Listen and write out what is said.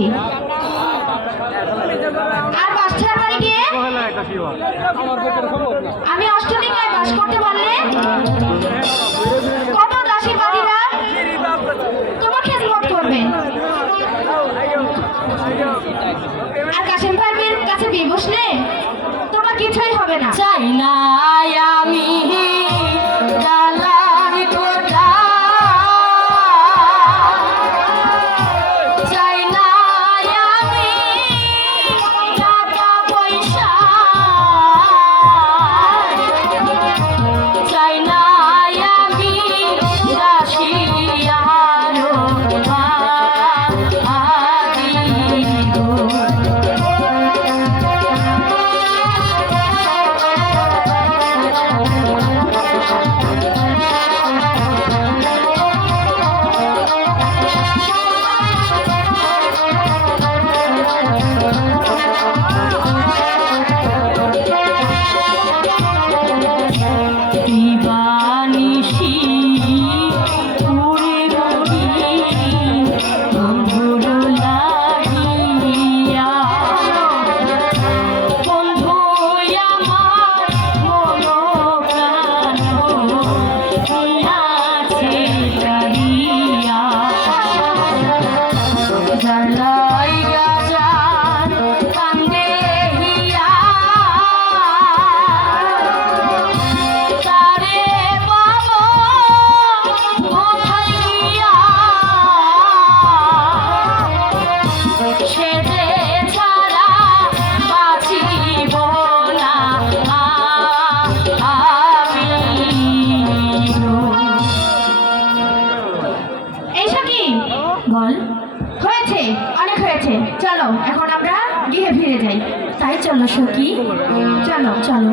বলছি। আর বাচ্চার বাড়ি গিয়ে আমি অষ্টমিকায় বাস করতে বললে কত দাসী বাড়িরা তোমার খেদমত করবে। আর কাশেম সাহেবের কাছে বিয়ে বসলে তোমার কিছুই হবে না। চাই না আমি বল হয়েছে, অনেক হয়েছে, চলো এখন আমরা গৃহে ফিরে যাই। তাই চলো সখী, চলো চলো।